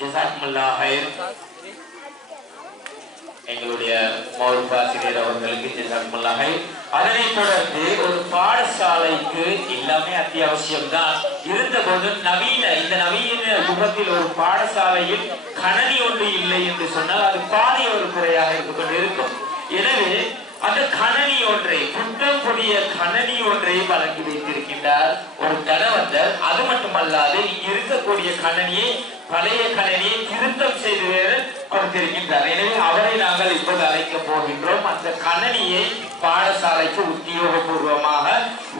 ஜஸாக்குமுல்லாஹ் ஹைர். எங்களுடைய மௌலூபாசிரியர் அவர்களுக்கு ஜஸாக்குமுல்லாஹ் ஹைர். அதனைத் தொடர்ந்து ஒரு பாடசாலைக்கு எல்லாமே அத்தியாவசியம் தான். இருந்தபோது இந்த நவீன யுகத்தில் ஒரு பாடசாலையில் கணனி ஒன்று இல்லை என்று சொன்னால் அது பாரிய ஒரு குறையாக இருந்து கொண்டிருக்கும். எனவே அந்த கணனி ஒன்றை புத்தம் புதிய கணனி ஒன்றை வழங்கி வைத்திருக்கின்றார் ஒரு தனவந்தர். அது மட்டுமல்லாது இங்கு இருக்கக்கூடிய கணனியை பழைய கணனியை திருத்தம் செய்து வேறு கொடுத்திருக்கின்றார். எனவே அவரை நாங்கள் இப்போது அழைக்க போகின்றோம். அந்த கணனியை பாடசாலைக்கு உத்தியோகபூர்வமாக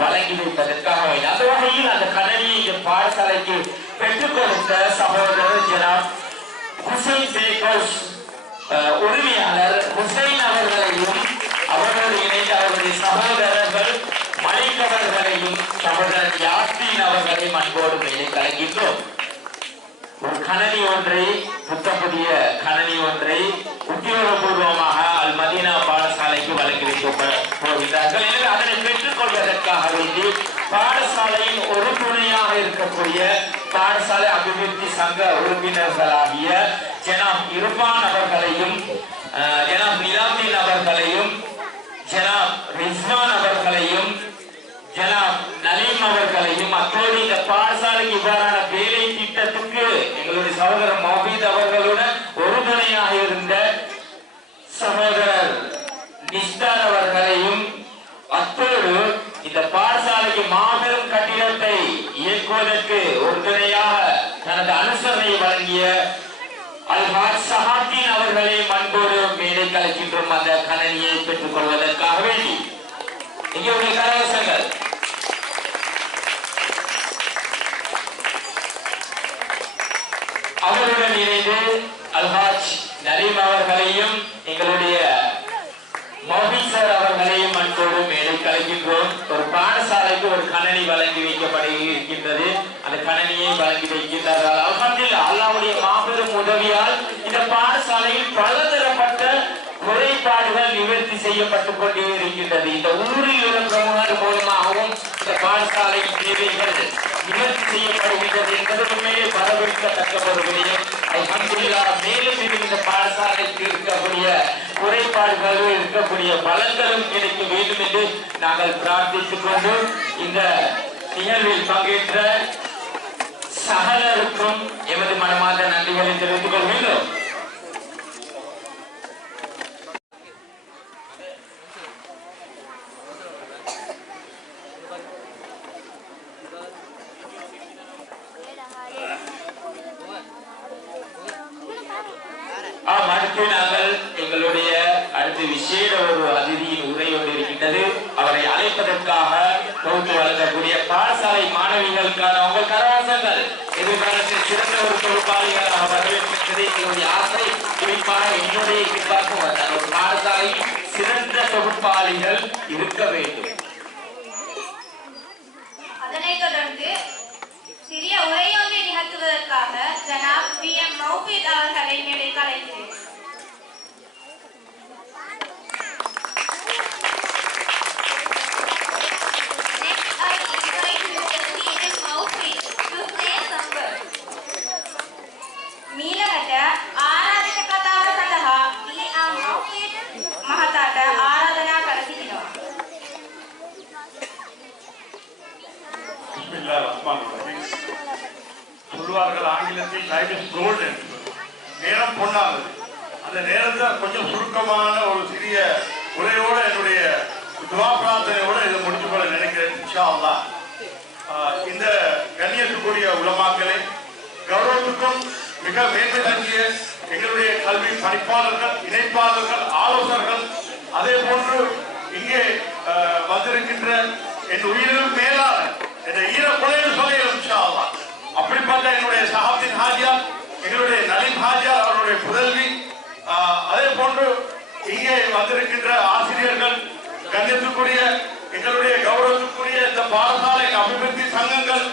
வழங்கி வைப்பதற்காக. அந்த வகையில் அந்த கணனியை இந்த பாடசாலைக்கு பெற்றுக் கொடுத்த சகோதரர் ஜனாப் ஹுசைன் பேகோஸ் உரிமையாளர் ஹுசைன் அவர்களையும் அவர்களோடு இணைந்த அவருடைய சகோதரர்கள் மலிக் அவர்களையும் சகோதரர் யாஸ்தீன் அவர்களையும் அன்போடு மேலே கலக்கின்றோம். ஒரு கணனி ஒன்றை புத்தம் புதிய கணனி ஒன்றை உத்தியோகபூர்வமாக அல் மதீனா பாடசாலைக்கு வழங்கி வைக்க போகிறார்கள். எனவே அதனை பெற்றுக் கொள்வதற்காக வேண்டி பாடசாலையின் ஒரு துணையாக இருக்கக்கூடிய பாடசாலை அபிவிருத்தி சங்க உறுப்பினர்களாகிய ஜனாப் இர்பான் அவர்களையும் ஜனாப் நிலாம்தீன் அவர்களையும் ஜனாப் ரிஸ்வான் அவர்களையும் ஜனாப் நலீம் அவர்களையும் அத்தோடு இந்த பாடசாலைக்கு இவ்வாறான வேலை திட்டத்துக்கு எங்களுடைய சகோதரர் மௌபீத் அவர்களுடன் உறுதுணையாக இருந்த சகோதரர் நிஸ்தார் அவர்களையும் அத்தோடு இந்த பாடசாலைக்கு மாபெரும் கட்டிடத்தை இயக்குவதற்கு உறுதுணையாக தனது அனுசரணையை வழங்கிய அல்ஹாஜ் சஹாத்தீன் அவர்களையும் அன்போடு மேடை கலைக்கின்றோம். அந்த கணனியை பெற்றுக் கொள்வதற்காக வேண்டி இங்கே உடைய கரவசங்கள் அவருடன் இணைந்து அல்ஹாஜ் நலீம் அவர்களையும் எங்களுடைய மௌபீத் சார் அவர்களையும் அன்போடு மேடை கலைக்கின்றோம். ஒரு பாடசாலைக்கு ஒரு கணனி வழங்கி வைக்கப்பட இருக்கின்றது. அந்த கணனியை வழங்கி வைக்கின்றார்கள். அல்ஹம்துலில்லாஹ் அல்லாஹ்வுடைய மாபெரும் உதவியால் இந்த பாடசாலையில் பலதரப்பட்ட குறைபாடுகள் நிவர்த்தி செய்யப்பட்டுக் கொண்டே இருக்கின்றது. இந்த ஊரில் உள்ள பிரமுகர் மூலமாகவும் இந்த பாடசாலையின் தேவைகள் நிவர்த்தி செய்யப்படுகின்றது என்பது உண்மையே வரவேற்கத்தக்க ஒரு விடயம். அல்ஹம்துலில்லாஹ் மேலும் இந்த பாடசாலைக்கு இருக்கக்கூடிய குறைபாடுகள் இருக்கக்கூடிய பலன்களும் கிடைக்க வேண்டும் என்று நாங்கள் பிரார்த்தித்துக் கொண்டு இந்த நிகழ்வில் பங்கேற்ற சகலருக்கும் எமது மனமார்ந்த நன்றிகளை தெரிவித்துக் கொள்கின்றோம். அடுத்து நாங்கள் எங்களுடைய அடுத்த விசேட ஒரு அதிதியின் உரை ஒன்று இருக்கின்றது. அவரை அழைப்பதற்காக தொகுத்து வழங்கக்கூடிய பாடசாலை மாணவிகளுக்கான உங்கள் கரவாசங்கள் எதிர்காலத்தில் சிறந்த ஒரு தொகுப்பாளிகளாக வரவேற்கிறது எங்களுடைய ஆசை. குறிப்பாக என்னுடைய எதிர்பார்க்கும் ஒரு பாடசாலையில் சிறந்த தொகுப்பாளிகள் இருக்க வேண்டும். அதனைத் தொடர்ந்து சிறிய உரையொன்றை நிகழ்த்துவதற்காக ஜனாப் PM மௌபீத் அவர்களை மேடைக்கு அழைக்கிறேன். මීළඟට ආරාධක කතාව සඳහා PM මෞපීත් මහතාට ආරාධනා කර සිටිනවා. சொல்வார்கள் ஆங்கிலத்தில் டைம் இஸ் கோல்ட் என்று. நேரம் பொன்னானது. அந்த நேரத்தை கொஞ்சம் சுருக்கமான ஒரு சிறிய உரையோட என்னுடைய துவா பிரார்த்தனையோட இதை முடித்துக் கொள்ள நினைக்கிறேன். இன்ஷா அல்லாஹ் இந்த கண்ணியத்துக்குரிய உலமாக்களை கௌரவத்துக்கும் மிக மேன்மை தங்கிய எங்களுடைய கல்வி பணிப்பாளர்கள், இணைப்பாளர்கள், ஆலோசகர்கள், அதே போன்று இங்கே வந்திருக்கின்ற என் உயிரினும் மேலான என்ற ஈரக்குலைன்னு சொல்லுகிறோம் இன்ஷா அல்லாஹ். அப்படிப்பட்ட என்னுடைய சஹாப்தீன் ஹாஜியார், எங்களுடைய நலீம் ஹாஜியார் அவருடைய புதல்வி, அதே போன்று இங்கே வந்திருக்கின்ற ஆசிரியர்கள், கண்ணியத்துக்குரிய எங்களுடைய கௌரவத்துக்குரிய இந்த பாடசாலை அபிவிருத்தி சங்கங்கள்,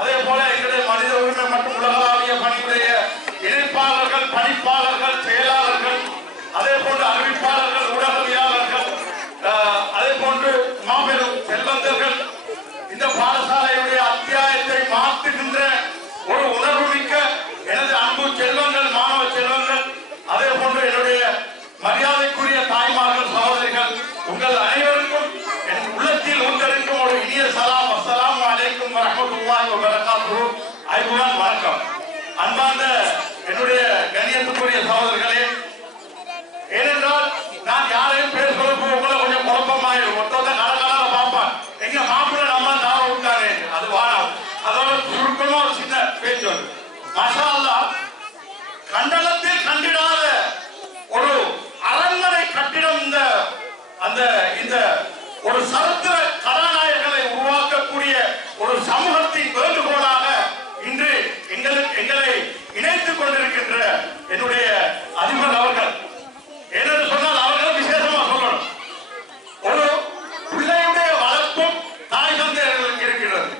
அதே போல எங்களுடைய மனித உரிமை மற்றும் உலகளாவிய பணியுடைய இணைப்பாளர்கள், பணிப்பாளர்கள், செயலாளர்கள், அதே போன்று அறிவிப்பாளர்கள், ஊடகவியலாளர்கள், அதே போன்று மாபெரும் செல்வந்தர்கள், இந்த பாடசாலையுடைய அத்தியாயத்தை மாற்றுகின்ற ஒரு உணர்வு மிக்க எனது அன்பு செல்வம் கண்ணியத்துக்குரிய சகோதரர்களே, ஏனென்றால் நான் யாரையும் பேர் சொல்ல உங்களை கொஞ்சம் குழப்பமாயிரும். மொத்தத்தை கலக்கலாக பார்ப்பான், எங்க மாப்பிள்ள நம்ம தாவ விட்டானே, அது வாரம். அதோட சுருக்கமா ஒரு சின்ன பேச்சு. மாஷா அல்லாஹ், கண்டனத்தில் கண்டிடாத ஒரு அரண்மனை கட்டிடம் இந்த ஒரு சரித்திர கதாநாயகர்களை உருவாக்கக்கூடிய ஒரு சமூகத்தின் வேண்டுகோளாக இன்று எங்களை இணைத்துக் கொண்டிருக்கின்ற என்னுடைய அதிபர் அவர்கள், ஏனென்று சொன்னால் அவர்கள் விசேஷமா சொல்லணும். ஒரு பிள்ளையுடைய வளர்ப்பும் தாய் தந்தையர்களுக்கு இருக்கிறது.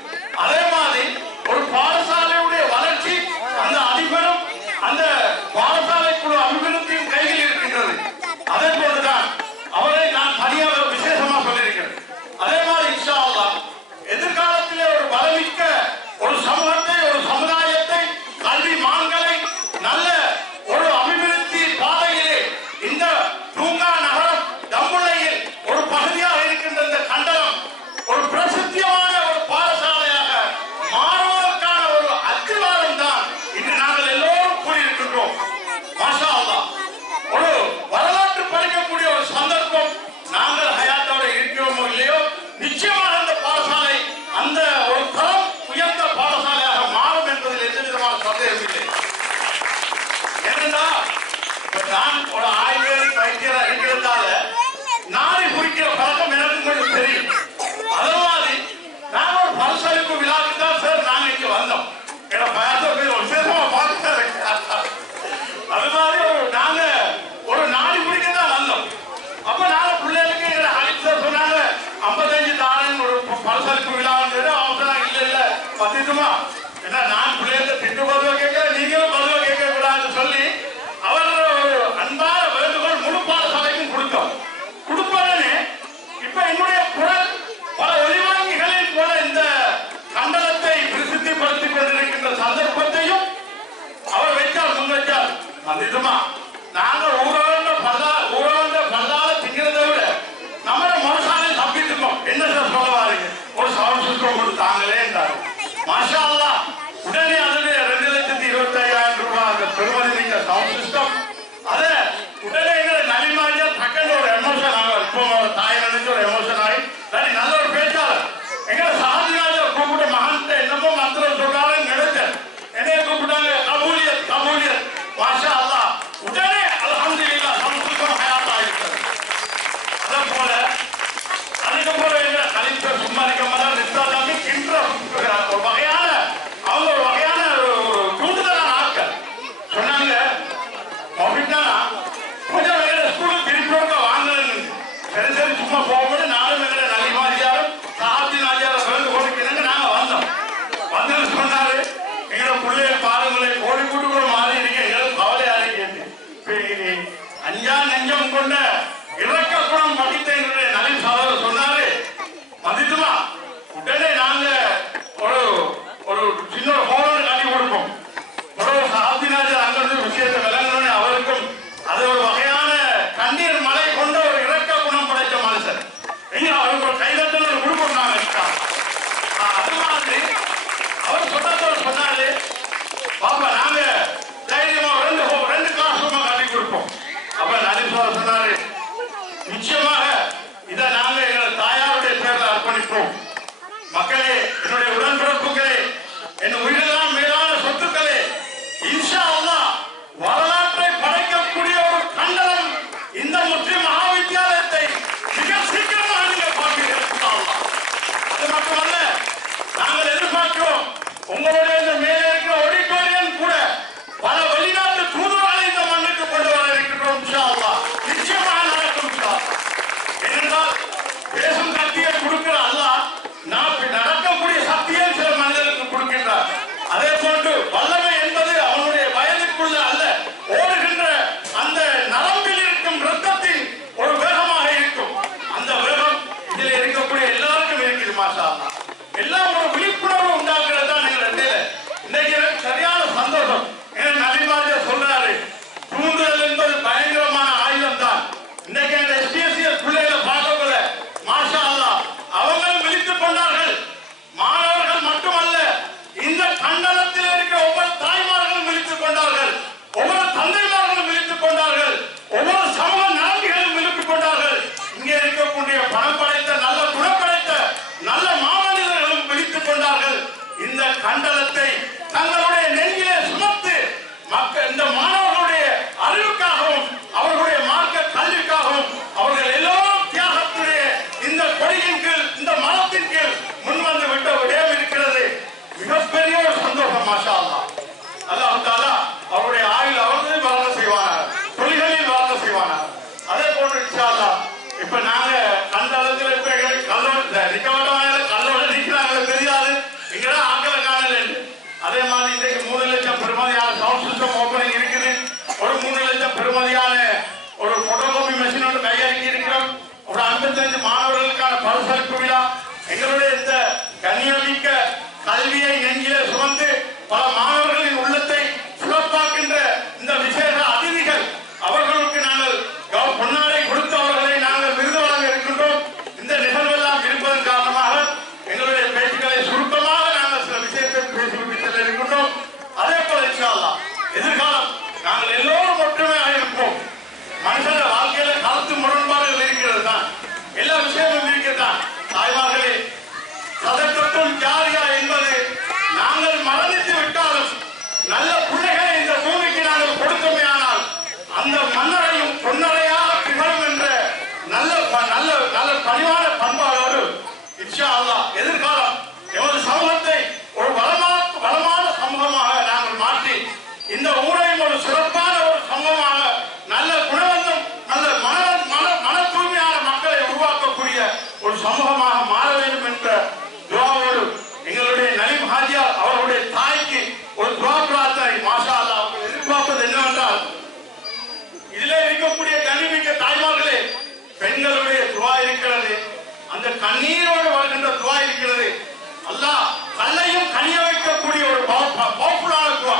அதே மாதிரி ஒரு பாடசாலையுடைய வளர்ச்சி அந்த அதிபரும் அந்த பாடசாலை குழு அபிவிருத்தியும் கையில் இருக்கின்றது. அதே போன்றுதான் அவரை நான் தனியாக விசேஷமா சொல்லியிருக்கிறேன். அதே மாதிரி இன்ஷா அல்லாஹ் எதிர்காலத்திலே ஒரு பலமிக்க ஒரு சமூகத்தை, ஒரு சமுதாயத்தை, கல்வி மான்களை நல்ல ஒரு அபிவிருத்தி பாதையிலே இந்த தூங்கா நகரம் தம்புள்ளையில் ஒரு பகுதியாக இருக்கின்ற இந்த கண்டனம் ஒரு பிரசித்தியான ஒரு பாடசாலையாக மாறுவதற்கான ஒரு அத்திவாரம் தான் இன்று நாங்கள் எல்லோரும் கூறியிருக்கின்றோம். மாஷா அல்லாஹ், ஒரு வரலாற்று படிக்கக்கூடிய ஒரு சந்தர்ப்பம் நாங்கள் ஹயாத்தோட இருக்கிறோமோ இல்லையோ, நிச்சயமாக அந்த பாடசாலை அந்த ஒரு தரம் உயர்ந்த பாடசாலையாக மாறும் என்பதில் எந்த விதமான சந்தேகம் இல்லை. ஏனென்றால் நான் ஒரு ஆயுர்வேதிக் வைத்தியராக இருக்கிறதால நாடி குறிக்கிற பழக்கம் எனக்கு கொஞ்சம் தெரியும். அதே மாதிரி நான் ஒரு பரிசளிப்பு விழாவுக்கு தான் சார் நாங்க இங்க வந்தோம். என்னோட பயத்தை போய் ஒரு விசேஷமா பார்த்து அது மாதிரி நாங்க ஒரு நாடி குறிக்க தான் வந்தோம். அப்ப நாங்க பிள்ளைகளுக்கு எங்களை அழைத்து சொன்னாங்க 55 தாரன் ஒரு பரிசளிப்பு விழா அவசரம் இல்ல பத்திட்டுமா, ஏன்னா நான் பிள்ளைகளுக்கு திட்டு பதுவா கேட்க நீங்களும் பதுவா கேட்க கூடாதுன்னு சொல்லி அவர் ஒரு அன்பான வேண்டுகோள் முழு பாடசாலைக்கும் கொடுத்தோம். கொடுப்பதனே இப்ப என்னுடைய குரல் பல ஒலிவாங்கிகளில் போல இந்த கண்டனத்தை பிரசித்திப்படுத்திக் கொண்டிருக்கின்ற சந்தர்ப்பத்தையும் அவர் வைத்தார், முன் வைத்தார். மந்திரமா நாங்க ஊரவந்த பல்லால திங்கிறதை விட நம்ம மனசாலையும் தப்பித்துக்கோம். என்ன சார் சொல்ல வாருங்க, ஒரு சவுண்ட் சிஸ்டம் கொடுத்தாங்களே என்றார். மாஷா அல்லாஹ், உடனே அதுல 2,25,000 ரூபாய் அந்த பெருமதி மிக்க சவுண்ட் சிஸ்டம் அதை உடனே எங்களை நலிமாஜா டக்குன்னு ஒரு எமோஷன் ஆகும். இப்போ தாய் நினைச்சு ஒரு எமோஷன் ஆகி நல்ல ஒரு பேச்சாளர் எங்களை சாதிராஜா கூப்பிட்டு மகன்கிட்ட என்னமோ மந்திரம் சொல்றாருன்னு நினைச்சேன். என்னைய கூப்பிட்டாங்க கபூலியத் மாஷா அல்லாஹ், உடனே அல்ஹம்துலில்லாஹ் சம்ஸ்கிருதம் ஹயாத்தா இருக்கிறது. அதே போல எங்களை கலிப்ப சும்மா இருக்க மாதிரி நிஸ்தாதாமி கின்ற ஒரு வகையான அவங்க ஒரு வகையான ஒரு தூண்டுதலான ஆட்கள் சொன்னாங்க. கொஞ்சம் எங்களை ஸ்கூலுக்கு திருப்பி வாங்கலன்னு சரி சும்மா போகும்போது நானும் எங்களை நலிமாதியாரும் சாத்தி நாதியாரும் சேர்ந்து கொடுக்கிறாங்க. நாங்க வந்தோம் சொன்னாரு, எங்களை பிள்ளைய பாருங்களே கோடி கூட்டுக்குள்ள மாறி இருக்க எங்களுக்கு கவலையா இருக்கு. அஞ்சா நெஞ்சம் கொண்ட இறக்க குணம் படித்த எங்களுடைய நலிம் சகோதரர் சொன்னாரு, மதித்துமா உடனே நாங்க ஒரு சின்ன ஹோலோடு கட்டி கொடுப்போம். சாத்தினாஜர் அங்கிருந்து விஷயத்தை விளங்கணும்னு அவருக்கும் அது ஒரு வகையான கண்ணீர் மலை கொண்ட ஒரு இறக்க குணம் படைத்த மனுஷன். எங்க அவருக்கு ஒரு கைதட்டல் ஒரு குடும்பம் நாங்க இருக்கோம். அது மாதிரி அவர் சொன்னாரு, பாப்பா நாங்க தைரியமா ரெண்டு கிளாஸ் ரூமா கட்டி கொடுப்போம். அப்ப நலிசா சொன்னாரு, நிச்சயமாக இதை நாங்க எங்கள் தாயாருடைய பேரில் அர்ப்பணிப்போம். மக்களே, என்னுடைய உடன்பிறப்புகளே, என் உயிரெல்லாம் மேலான சொத்துக்களே, இன்ஷா அல்லாஹ் வரலாற்றை படைக்கக்கூடிய ஒரு கண்டனம் இந்த முஸ்லிம் மகாவித்தியாலயத்தை மிக சீக்கிரமாக நீங்கள் பார்க்கிறீர்கள். அது மட்டுமல்ல, நாங்கள் எதிர்பார்க்கிறோம் உங்களுடைய இந்த மேலே இருக்கிற ஆடிட்டோரியம் கூட இப்ப நாங்க கண்ட அளவுல இப்ப கல்லோட நிக்கிறாங்க தெரியாது இங்கதான் ஆக்களை காணல. அதே மாதிரி இன்றைக்கு 3 லட்சம் பெறுமதியான சவுண்ட் சிஸ்டம் ஓபனிங் இருக்குது. ஒரு 3 லட்சம் பெறுமதியான ஒரு போட்டோகாபி மெஷின் ஒன்று கையெழுத்தி இருக்கிறோம். ஒரு 55 மாணவர்களுக்கான பரிசளிப்பு விழா. எங்களுடைய இந்த கண்ணியமிக்க கல்வியை நெஞ்சிலே சுமந்து பல மாணவர்களின் உள்ளத்தை சிறப்பாக்கின்ற இந்த விசேஷ அதிதிகள் அவர்களுக்கு நாங்கள் பொன்னாடை கொடுத்து அவர்களை நாங்கள் விருது வழங்க இருக்கின்றோம். இந்த நிகழ்வெல்லாம் இருப்பதன் காரணமாக எங்களுடைய பேச்சுக்களை சுருக்கமாக நாங்கள் சில விஷயத்தை பேசிவிட்டு செல்ல இருக்கின்றோம். அதே போல இன்ஷா அல்லாஹ் எதிர்காலம் நாங்கள் எல்லோரும் ஒற்றுமையாக இருப்போம். மனுஷன வாழ்க்கையில கருத்து முரண்பாடுகள் இருக்கிறது தான், எல்லா விஷயமும் இருக்கிறதான். தாய்மார்களே, சதக்கத்தும் ஜாரியா என்பது நாங்கள் மரணித்து விட்டாலும் நல்ல பிள்ளைகளை இந்த பூமிக்கு நாங்கள் கொடுத்தோமே ஆனால் அந்த மன்னரையும் பொன்னரையாக திகழும் என்ற நல்ல நல்ல நல்ல பணிவான பண்பாடோடு இன்ஷா அல்லாஹ் எதிர்காலம் எமது சமூகத்தை ஒரு வளமான சமூகமாக நாங்கள் மாற்றி இந்த ஊரையும் ஒரு சிறப்பான ஒரு சமூகமாக நல்ல குணவந்தம் நல்ல மன தூய்மையான மக்களை உருவாக்கக்கூடிய ஒரு சமூகமாக மாற வேண்டும் என்ற துஆவோடு எங்களுடைய நலீம் ஹாஜியார் அவர்களுடைய தாய்க்கு ஒரு துஆ பிரார்த்தனை. மாஷா அல்லாஹ் அவர்கள் எதிர்பார்ப்பது என்னவென்றால் இதிலே இருக்கக்கூடிய கண்ணிமிக்க தாய்மார்களே, பெண்களுடைய துஆ இருக்கிறது, அந்த கண்ணீரோடு வருகின்ற துஆ இருக்கிறது. அல்லாஹ் கல்லையும் கனிய வைக்கக்கூடிய ஒரு பவர்ஃபுல்லான துஆ.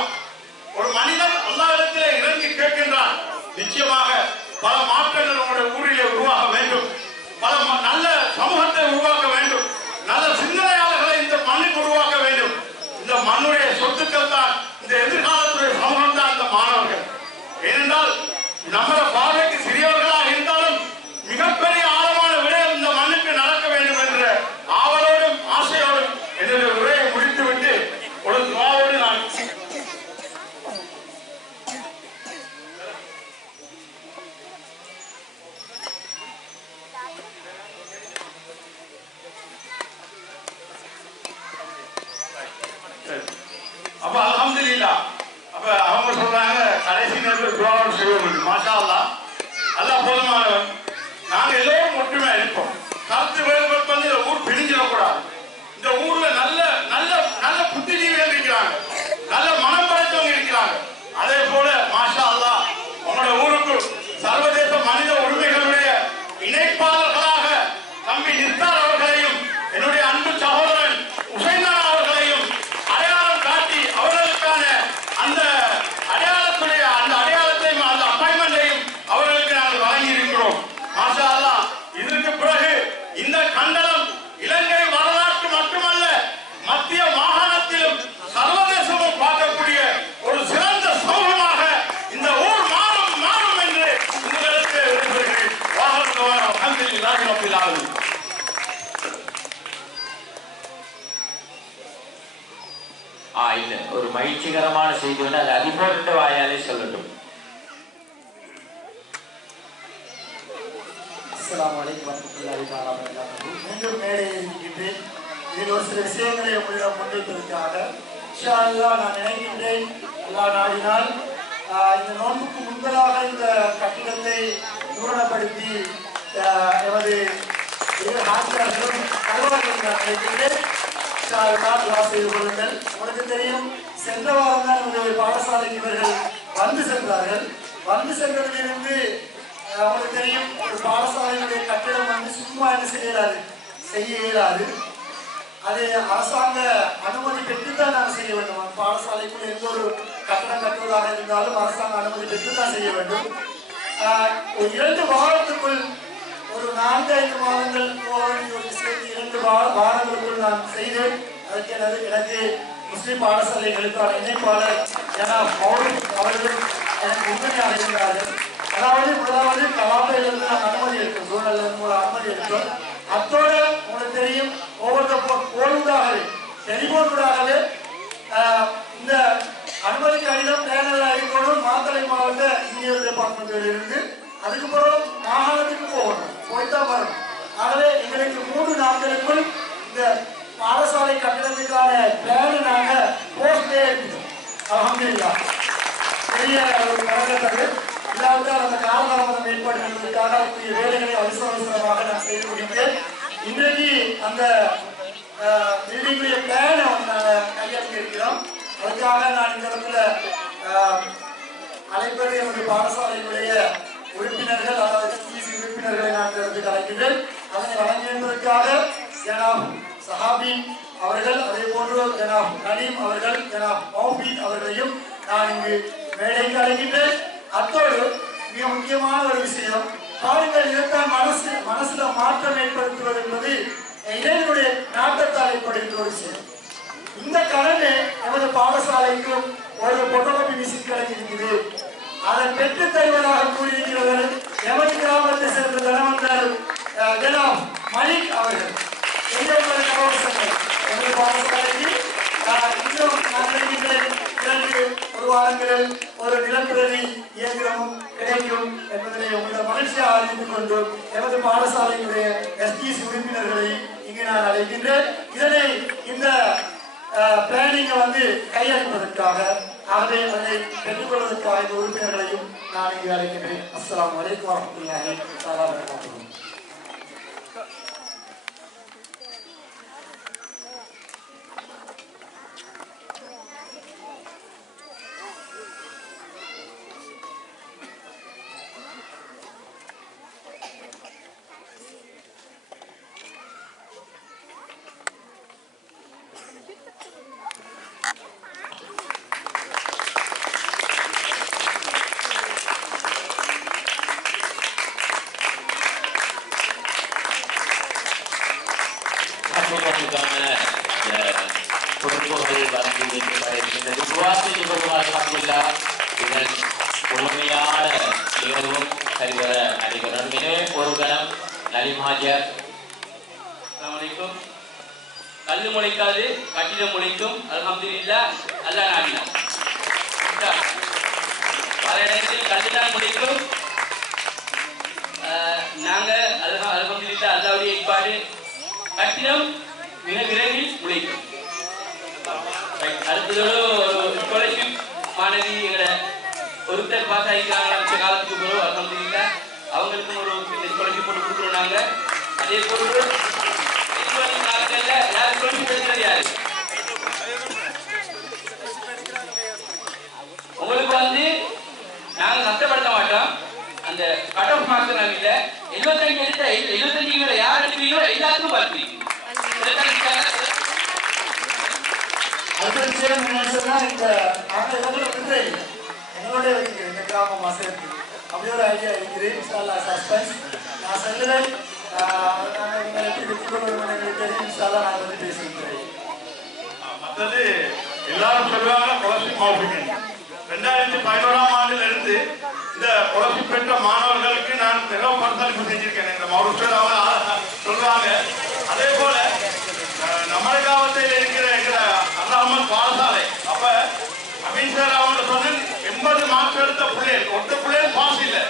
ஒரு மனிதன் அல்லாஹ்விடத்திலே இறங்கி கேட்கின்றான், நிச்சயமாக பல மாற்றங்கள் உங்களுடைய ஊரிலே உருவாக வேண்டும், பல நல்ல சமூகத்தை உருவாக்க வேண்டும், நல்ல சிந்தனையாளர்களை இந்த மண்ணுக்கு உருவாக்க வேண்டும். இந்த மண்ணுடைய சொத்துக்கள் தான், இந்த எதிர்காலத்துடைய சமூகம் தான் இந்த மாணவர்கள். ஏனென்றால் நம்மள பார்வைக்கு சிறியவர்களாக இருந்தாலும் மிகப்பெரிய ஆழமான விடயம் இந்த மண்ணுக்கு நடக்க வேண்டும் என்ற ஆவலோடும் ஆசையோடும் என்னுடைய உரையை முடித்துவிட்டு ஒரு துஆவோடு நான் அப்ப அல்ஹம்துலில்லாஹ். அப்ப அவங்க சொல்றாங்க கடைசி நேரத்தில் துஆவும் செய்வோம். மாஷா அல்லாஹ், அல்லாஹ் போதுமானவன். நாங்க எல்லோரும் ஒற்றுமையா இருப்போம். கருத்து வேறுபாடு வந்து இந்த ஊர் பிரிஞ்சிடக்கூடாது. இந்த ஊர்ல நல்ல நல்ல நல்ல புத்திஜீவிகள் இருக்கிறாங்க, நல்ல மனம் படைத்தவங்க இருக்கிறாங்க. அதே போல மாஷா அல்லாஹ் உங்களோட ஊருக்கு சர்வதேச மனித உரிமைகளுடைய இணைப்பாளர்களாக தம்பி நிஸ்தார் அவர்களையும் என்னுடைய அன்பு சகோதரன் உசைனான் அவர்களையும் அடையாளம் காட்டி அவர்களுக்கான அந்த அடையாளத்துடைய அந்த அடையாளத்தையும் அந்த அப்பாயின்மெண்டையும் அவர்களுக்கு நாங்கள் வழங்கி இருக்கிறோம். மாஷா அல்லாஹ். இதற்கு பிறகு இந்த கண்டனம் இலங்கை வரலாற்று மட்டுமல்ல, மத்திய மாகாணத்திலும் சர்வதேசமும் பார்க்கக்கூடிய ஒரு சிறந்த சமூகமாக இந்த ஊர் மாறும் மாறும் என்று உங்களுக்கு விரும்புகிறேன். அல்ஹம்துலில்லாஹி ரப்பில் ஆலமீன். இல்ல ஒரு மகிழ்ச்சிகரமான செய்தி வந்து அது அதிபோன்ற வாயாலே சொல்லட்டும். அஸ்ஸலாமு அலைக்கும் வரஹ்மத்துல்லாஹி தஆலா வபரகாத்துஹு. மீண்டும் மேடையில் இருக்கின்றேன். இதில் ஒரு சில விஷயங்களை உங்களிடம் முன்வைப்பதற்காக இன்ஷா அல்லாஹ் நான் நினைக்கின்றேன், அல்லாஹ் நாடினால் இந்த நோன்புக்கு முன்பதாக இந்த கட்டிடத்தை பூரணப்படுத்தி எமது இரு ஆசிரியர்களும் தருவார்கள் நான் நினைக்கின்றேன். இன்ஷா அல்லாஹ் துஆ செய்து கொள்ளுங்கள். உங்களுக்கு தெரியும், சென்ற வாரம் தான் நம்முடைய பாடசாலைக்கு இவர்கள் வந்து சென்றார்கள். வந்து சென்றதிலிருந்து அவங்களுக்கு தெரியும், ஒரு பாடசாலையினுடைய கட்டிடம் வந்து சும்மா என்ன செய்ய இயலாது. அது அரசாங்க அனுமதி பெற்றுத்தான் நாங்கள் செய்ய வேண்டும். பாடசாலைக்குள்ள எந்த ஒரு கட்டடம் கட்டுவதாக இருந்தாலும் அரசாங்க அனுமதி பெற்றுத்தான் செய்ய வேண்டும். ஒரு 2 வாரத்துக்குள், ஒரு 4-5 மாதங்கள் போக வேண்டிய ஒரு விஷயத்தை 2 வாரங்களுக்குள் நான் செய்தேன். அதுக்கு எனக்கு முஸ்லிம் பாடசாலைகளுக்கான இணைப்பாளர் ஜனாப் மௌலூத் அவர்கள் எனக்கு உண்மையாக இருக்கிறார்கள். அதாவது முதலாவது கலாபையிலிருந்து நாங்கள் அனுமதி எடுத்தோம், சூழல்ல மூலம் அனுமதி எடுத்தோம். அத்தோடு உங்களுக்கு தெரியும், ஒவ்வொருவராகவே டெலிபோனூடாகவே இந்த அனுமதி கடிதம் நேரில் அளிக்கணும். மாத்தளை மாவட்ட இன்ஜினியர் டிபார்ட்மெண்ட்டில் இருந்து அதுக்கு பிறகு மாகாணத்துக்கு போகணும், போய்தான் வரணும். ஆகவே எங்களுக்கு 3 நாட்களுக்குள் இந்த பாடசாலை கட்டிடத்துக்கான பிளான் நாங்கள் போஸ்ட்லேயே எடுத்துட்டோம். அல்ஹம்துலில்லாஹ். பெரிய ஒரு கணக்கத்தது. இல்லாவிட்டால் அந்த காலதாமதம் ஏற்பாடு என்பதற்காக அதுக்குரிய வேலைகளை அவசரமாக நான் செய்து முடித்தேன். இன்றைக்கு அந்த பில்டிங்குடைய பிளானை நாங்கள் கையாளி இருக்கிறோம். அதுக்காக நான் இந்த இடத்துல அனைவரும் எமது பாடசாலையினுடைய உறுப்பினர்கள், அதாவது சிசி உறுப்பினர்களை நான் இந்த இடத்துக்கு அழைக்கிறேன். அதனை வழங்கியதற்காக ஜனாப் சஹாபின் அவர்கள், அதே போன்று ஜனாப் நலீம் அவர்கள், ஜனாப் மௌபீத் அவர்களையும் நான் இங்கு மேடைக்கு அழைக்கின்றேன். அத்தோடு மிக முக்கியமான ஒரு விஷயம், பாருங்கள், இதைத்தான் மனசுல மாற்றம் ஏற்படுத்துவது என்பது இளைஞருடைய நாட்டத்தால் ஏற்படுகின்ற ஒரு விஷயம். இந்த கடனை நமது பாடசாலைக்கும் ஒரு பொட்டோபி விசிட் கிடைக்கிறது. அதை பெற்றுத் தருவதாக கூறியிருக்கிறது எமது கிராமத்தை சேர்ந்த தனவந்தர் ஜனாப் மலிக் அவர்கள். எமது பாடசாலைக்கு இன்னும் ஒரு வாரங்களில் ஒரு நிலப்பிரதி இயந்திரமும் கிடைக்கும் என்பதனை உங்களோட மகிழ்ச்சியாக அறிவித்துக் கொண்டு எமது பாடசாலையினுடைய எஸ்டிசி உறுப்பினர்களை இங்கு நான் அழைக்கின்றேன். இதனை இந்த பிளானிங்கை கையளிப்பதற்காக, அதை பெற்றுக்கொள்வதற்காக இந்த உறுப்பினர்களையும் நான் இங்கு அழைக்கின்றேன். அஸ்ஸலாமு அலைக்கும் வரஹ்மத்துல்லாஹி தஆலா வபரகாத்துஹு. கல்லு முளைக்காது, கட்டிடம் முளைக்கும். அல்ஹம்துலில்லாஹ், அல்லாஹ் நாடினார். பல இடங்களில் கல்லுதான் முளைக்கும். நாங்கள் அல்ஹம்துலில்லாஹ், அல்லாஹ்வுடைய ஏற்பாடு, கட்டிடம் மிக விரைவில் முளைக்கும். அடுத்ததோடு ஒரு ஸ்காலர்ஷிப் மாணவி எங்களை ஒருத்தர் பாஸ் ஆகிக்கிறாங்க அந்த காலத்துக்கு பிறகு. அல்ஹம்துலில்லாஹ், அவங்களுக்கும் ஒரு ஸ்காலர்ஷிப் போட்டு கொடுக்குறோம் நாங்கள். அதே போன்று உங்களுக்கு நாங்க நஷ்டப்படுத்த மாட்டோம். அந்த கட் ஆஃப் மார்க்ஸ் நாங்க இல்ல 75 எடுத்த 75 யார் எடுக்கிறீங்களோ எல்லாத்துக்கும் பார்க்கிறீங்க. அப்படியே ஒரு ஐடியா இருக்குது. சஸ்பென்ஸ் நான் சொல்லுவேன். மற்றது எல்லாரும் சொல்லுவாங்க ஸ்காலர்ஷிப் மௌபிகன். 2011ஆம் ஆண்டில் இருந்து இந்த ஸ்காலர்ஷிப் பெற்ற மாணவர்களுக்கு நான் மிகவும் பரிசளிப்பு செஞ்சிருக்கேன். இந்த மௌருஷர் அவங்க சொல்லுவாங்க. அதே போல நம்ம காலத்தில் இருக்கிற அல்லாஹ்மத் பாடசாலை அப்ப அமீன் சார் அவங்க சொன்ன 80 மார்க்ஸ் எடுத்த பிள்ளைகள், ஒத்த பிள்ளைகள் பாஸ் இல்லை.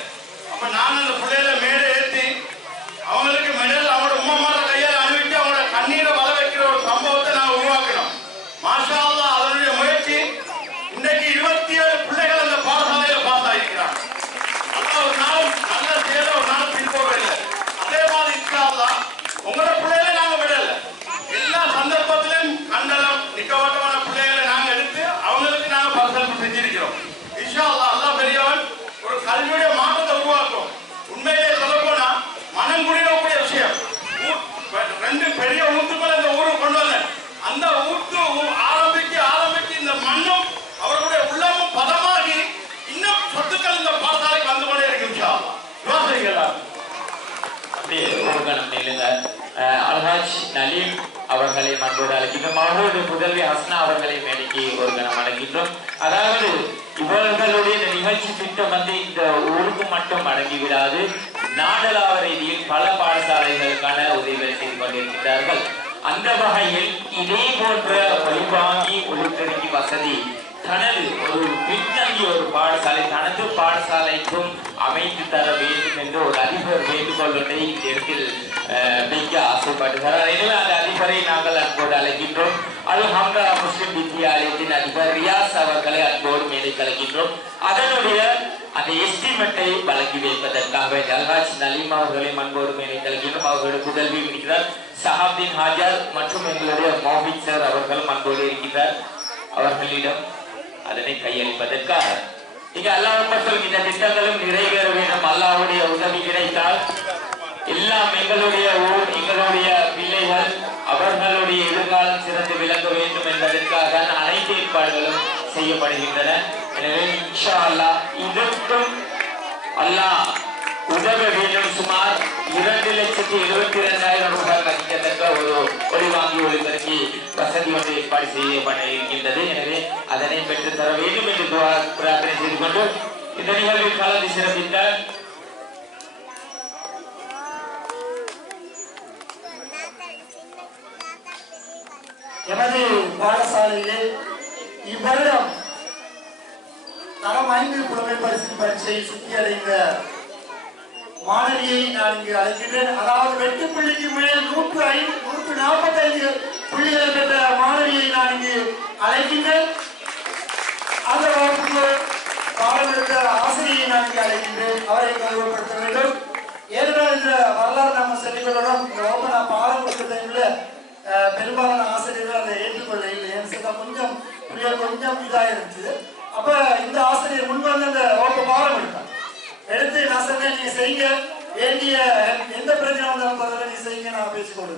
அப்ப நான் அந்த பிள்ளைகளை மேடை ஏற்றி அவங்களுக்கு மெடல் அவங்களோட உம்மமார கையால் அணிவிட்டு அவங்களோட கண்ணீரை வள வைக்கிற ஒரு சம்பவத்தை நாங்கள் உருவாக்கணும். மாஷா அல்லாஹ், அதனுடைய முயற்சி இன்றைக்கு 27 பிள்ளைகள் அந்த பாடசாலையில பாஸ் ஆகிக்கிறாங்க. அதான் ஒரு நாள் நல்ல சேர ஒரு நாள் பின்போகவில்லை. அதே மாதிரி இன்ஷா அல்லாஹ் உங்களோட பிள்ளைகளை நாங்கள் விடல. எல்லா சந்தர்ப்பத்திலும் கண்டனம் நிக்கவட்டமான பிள்ளைகளை நாங்கள் எடுத்து அவங்களுக்கு நாங்கள் பரிசளிப்பு செஞ்சிருக்கிறோம். இன்ஷா அல்லாஹ், அல்லாஹ் பெரியவன் ஒரு கல்வியுடைய மாற்றத்தை உருவாக்கும். உண்மையிலே சொல்லப்போனா மனங்குடியக்கூடிய விஷயம். 2 பெரிய ஊத்துக்களை இந்த ஊருக்கு கொண்டு வந்த அந்த ஊத்து ஆரம்பிச்சு இந்த மண்ணும் அவர்களுடைய உள்ளமும் பதமாகி இன்னும் சொத்துக்கள் இந்த பாடசாலைக்கு வந்து கொண்டே இருக்கு. அப்படியே ஒரு கணம் நில்லுங்க. அல்ஹாஜ் நலீம் அவர்களை மன்றோடு அழைக்கின்றோம். அவரோடு புதல்வி ஹஸ்னா அவர்களை மேடைக்கு ஒரு கணம் அழைக்கின்றோம். அதாவது இவர்களுடைய நிகழ்ச்சி திட்டம் இந்த ஊருக்கு மட்டும் அடங்கிவிடாது. நாடளாவ ரீதியில் பல பாடசாலைகளுக்கான உதவிகளை செய்து கொண்டிருக்கிறார்கள். அந்த வகையில் இதே போன்ற ஒளிவாங்கி ஒளிப்பெருக்கி வசதி தனது ஒரு பின்தங்கிய ஒரு பாடசாலை தனது பாடசாலைக்கும் அமைத்து தர வேண்டும் என்று ஒரு அதிபர் வேண்டுகோள் ஒன்றை இந்த இடத்தில் வைக்க ஆசைப்படுகிறார். எனவே அந்த அதிபரை நாங்கள் அன்போடு அழைக்கின்றோம். அல்ஹம்ரா முஸ்லிம் வித்தியாலயத்தின் அதிபர் ரியாஸ் அவர்களை அன்போடு மேடைக்கு அழைக்கின்றோம். அதனுடைய அந்த எஸ்டிமேட்டை வழங்கி வைப்பதற்காக அல்ஹாஜ் நலீம் அவர்களை அன்போடு மேடைகளும் அவர்களுடைய புதல்வி இருக்கிறார் ஷஹாப்தீன் ஹாஜர் மற்றும் எங்களுடைய மோஹித் சார் அவர்களும் அன்போடு இருக்கிறார். அவர்களிடம் அதனை கையளிப்பதற்காக இங்க அல்லாஹ் சொல்லும் இந்த திட்டங்களும் நிறைவேற வேண்டும். அல்லாஹ்வுடைய உதவி கிடைத்தால் எல்லாம் எங்களுடைய ஊர் எங்களுடைய பிள்ளைகள் அவர்களுடைய எதிர்காலம் சிறந்து விளங்க வேண்டும் என்பதற்காக அனைத்து ஏற்பாடுகளும் செய்யப்படுகின்றன. எனவே இன்ஷா அல்லாஹ் இதற்கும் அல்லாஹ் உதவ வேண்டும். சுமார் 2,72,000 ரூபாய் மதிக்கத்தக்க ஒரு ஒளிவாங்கி ஒளிபரப்பி வசதி ஒன்று ஏற்பாடு செய்யப்பட இருக்கின்றது. எனவே அதனை பெற்று தர வேண்டும் என்று பிரார்த்தனை செய்து கொண்டு இந்த நிகழ்வில் கலந்து சிறப்பித்த எமது பாடசாலையிலே இவ்வருடம் தரம் 5 புலமை பரிசை சித்தியடைந்த மாணவியை நான் இங்கு அழைக்கின்றேன். அதாவது 8 புள்ளிக்கு மேல் 145 புள்ளிகளை பெற்ற மாணவியை நான் இங்கு அழைக்கின்றேன். அந்த வகுப்புக்கு பாடம் எடுத்த ஆசிரியை நான் இங்கு அழைக்கின்றேன். அவரை கௌரவப்படுத்த வேண்டும். ஏனென்றால் இந்த வரலாறு நம்ம செல்லிகளோடும் இந்த வகுப்பு நான் பாடம் கொடுத்த டைம்ல பெரும்பாலான ஆசிரியர்கள் அதை ஏற்றுக்கொள்ள இல்லை. கொஞ்சம் கொஞ்சம் இதாக இருந்துச்சு. அப்ப இந்த ஆசிரியர் முன் வந்து அந்த வகுப்பு பாடம் எடுத்தார். எடுத்து நான் சொன்னேன், நீங்க செய்யுங்க, வேண்டிய எந்த பிரச்சனை வந்தாலும் நீ செய்யுங்க, நான் பேசிக்கொண்டு.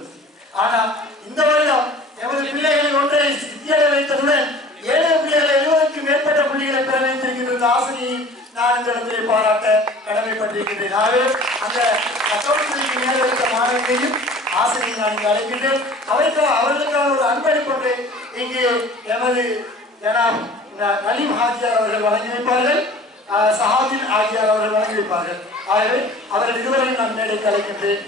ஆனா இந்த வருடம் எமது பிள்ளைகளில் ஒன்றை சித்தியடை வைத்ததுடன் 7 பிள்ளைகளை 70க்கும் மேற்பட்ட புள்ளிகளை பெற வைத்திருக்கின்ற இந்த ஆசிரியை நான் இந்த இடத்திலே பாராட்ட கடமைப்பட்டிருக்கின்றேன். ஆகவே அந்த அக்கௌண்ட்ஸுக்கு மேல் வைத்த மாணவர்களையும் ஆசிரியை நான் இங்கு அழைக்கின்றேன். அவர்களுக்கான ஒரு அன்பளிப்பொன்றை இங்கு எமது ஜனாப் நலீம் ஹாஜியார் அவர்கள் வழங்கி வைப்பார்கள். ஷஹாப்தீன் ஹாஜியார் அவர்கள் வழங்கி வைப்பார்கள். ஆகவே அவர்கள் இதுவரையும் நான் மேடைக்கு அழைக்கின்றேன்.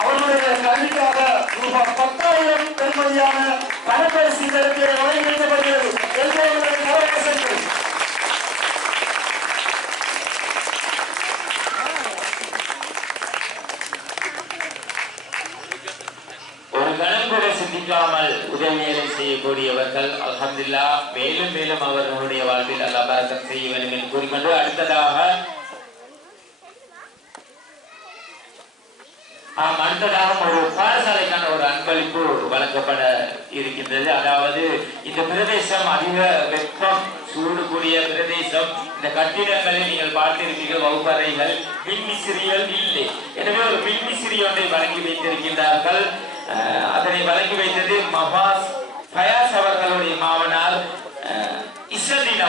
அவர்களுடைய கல்விக்காக ரூபாய் 10,000 பெறுமதியான பணப்பரிசுகளுக்கு வழங்கி வைக்கப்படுகிறது. எல்லோருடைய கரவசங்கள் சிந்திக்காமல் உதவிகளை செய்யக்கூடியவர்கள். அல்ஹம்துலில்லாஹ் மேலும் மேலும் அவர்களுடைய வாழ்வில் அல்லாஹ் பரக்கத் செய்ய வேண்டும் என்று கூறிக்கொண்டு அடுத்ததாக ஒரு பாடசாலைக்கான ஒரு அன்பளிப்பு வழங்கப்பட இருக்கின்றது. அதாவது இந்த பிரதேசம் அதிக வெப்பம் சூடுக்கூடிய பிரதேசம். இந்த கட்டிடங்களில் நீங்கள் பார்த்திருப்பீர்கள் வகுப்பறைகள் மின்விசிறிகள் இல்லை. எனவே ஒரு மின்விசிறி ஒன்றை வழங்கி வைத்திருக்கின்றார்கள். அதனை வழங்கி வைத்தது மஹாஸ் ஃபயாஸ் அவர்களுடைய மாமனார் இஸ்ரதீன்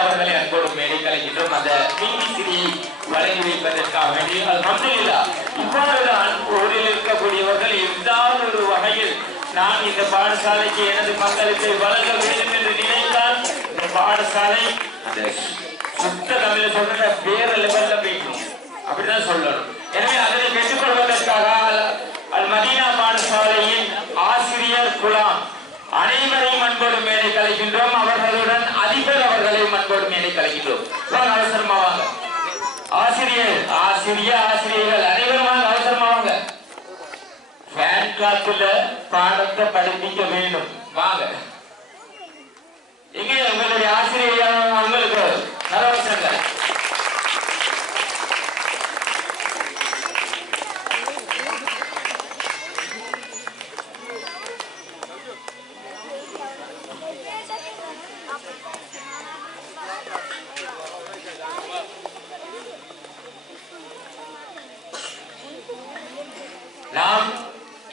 அவர்களை அன்போடு மேடை கலைக்கின்றோம். அந்த மின்விசிறியை வழங்கி வைப்பதற்காக வேண்டி அல்ஹம்துலில்லாஹ் இவ்வாறுதான் ஊரில் இருக்கக்கூடியவர்கள் ஏதாவது ஒரு வகையில் நான் இந்த பாடசாலைக்கு எனது பங்களிப்பை வழங்க வேண்டும் என்று நினைத்தால் இந்த பாடசாலை அந்த சுத்த தமிழ் சொல்ற வேற லெவல்ல போயிடும் அப்படிதான் சொல்லணும். எனவே அதனை பெற்றுக்கொள்வதற்காக அல் மதீனா பாடசாலையின் ஆசிரியர் குலாம் அனைவரையும் அன்போடு மேடை கலைக்கின்றோம். அவர்களுடன் அதிபர் அவர்களையும் அன்போடு மேடை கலைக்கின்றோம். அவசரமா வாங்க ஆசிரியர்கள் அனைவரும் வாங்க, அவசரமா வாங்க. ஃபேன் காத்துல பாடத்தை படிப்பிக்க வேண்டும். வாங்க இங்கே உங்களுடைய ஆசிரியர் உங்களுக்கு நலவசங்கள். நாம்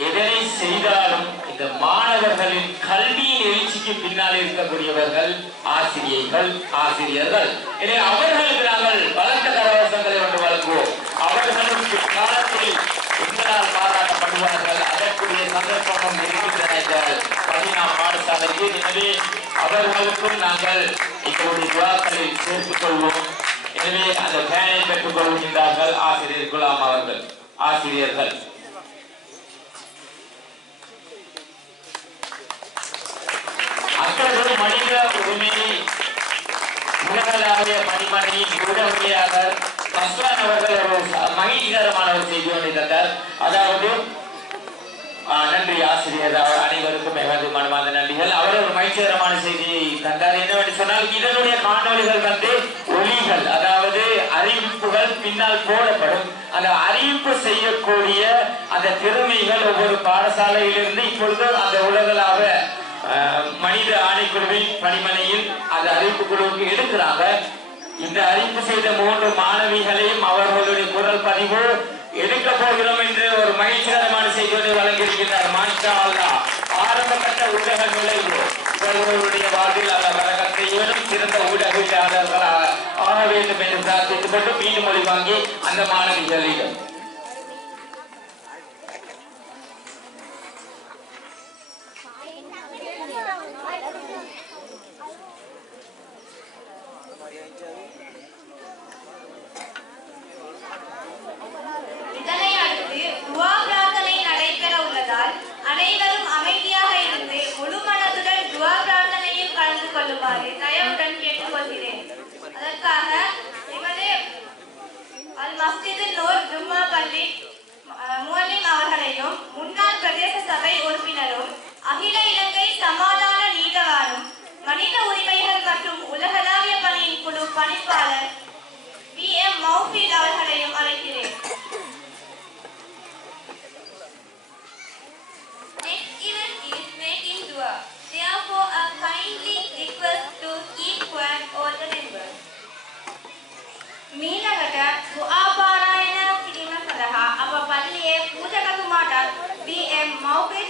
எதனை செய்தாலும் இந்த மாணவர்களின் கல்வியின் எழுச்சிக்கு பின்னால் இருக்கக்கூடியவர்கள் ஆசிரியர்கள். எனவே அவர்களுக்கு நாங்கள் பலத்த கரவசங்களை கொண்டு வழங்குவோம். அவர்களுக்கு காலத்தில் எங்களால் பாராட்டப்படுவார்கள். அதற்குரிய சந்தர்ப்பமும் இருக்கின்றன இந்த மதீனா பாடசாலைக்கு. எனவே அவர்களுக்கும் நாங்கள் எங்களுடைய துவாக்களில் சேர்த்துக் கொள்வோம். எனவே அந்த பேனை பெற்றுக் கொள்கின்றார்கள் ஆசிரியர் குலாம் அவர்கள். ஆசிரியர்கள் அத்தகைய மனித உரிமையை உலகளாவிய மணிமணியின் உடமையாளர் மஸ்லான் அவர்கள் ஒரு மகிழ்ச்சிகரமான ஒரு செய்தி ஒன்றை தந்தார். அதாவது நன்றி ஆசிரியர் அனைவருக்கும் எமது மனமார்ந்த நன்றிகள். அவர் ஒரு மகிழ்ச்சிகரமான செய்தியை தந்தார். என்னவென்று சொன்னால் இதனுடைய காணொலிகள் ஒலிகள், அதாவது அறிவிப்புகள் பின்னால் போடப்படும். அந்த அறிவிப்பு செய்யக்கூடிய அந்த திறமைகள் ஒவ்வொரு பாடசாலையிலிருந்து இப்பொழுது அந்த உலகளாக மனித ஆணைக்குழுவின் பணிமனையில் அந்த அறிவிப்பு குழுவுக்கு எடுக்கிறாங்க. இந்த அறிவிப்பு செய்த 3 மாணவிகளையும் அவர்களுடைய குரல் பதிவு எடுக்க போகிறோம் என்று ஒரு மகிழ்ச்சிகரமான செய்தியை வழங்கியிருக்கிறார். மாஷா அல்லாஹ். ஆரம்ப கட்ட ஊடக நுழைவு இவர்களுடைய வாழ்வில் அந்த வரகத்தையும் சிறந்த ஊடகவியலாளர்களாக ஆக வேண்டும் என்று பிரார்த்தித்துக் கொண்டு மீண்டும் மொழி வாங்கி அந்த மாணவிகளிடம் இதனை அடுத்து துஆ பிரார்த்தனை நடைபெற உள்ளதால் அனைவரும் அமைதியாக இருந்து முழு மனதுடன் துஆ பிரார்த்தனையில் கலந்து கொள்ளுமாறு தயவுடன் கேட்டுக்கொள்கிறேன். அதற்காக எமது அல் மஸ்ஜிது நூர் ஜும்மா பள்ளி முஅல்லிம் அவர்களையும் முன்னாள் பிரதேச சபை உறுப்பினரும் அகில இலங்கை சமாதான நீதவானும் மனித உரிமைகள் மற்றும் உலகளாவிய பணியின் குழு பணிப்பாளர் VM மௌஃபீத் அவர்களையும் அழைக்கிறேன். Next event is making dua. Therefore, a kindly request to keep quiet all the members. මීළඟට දුආ පාරායන කිරීම සඳහා අප පල්ලියේ පූජකතුමාට VM මෞෆීත්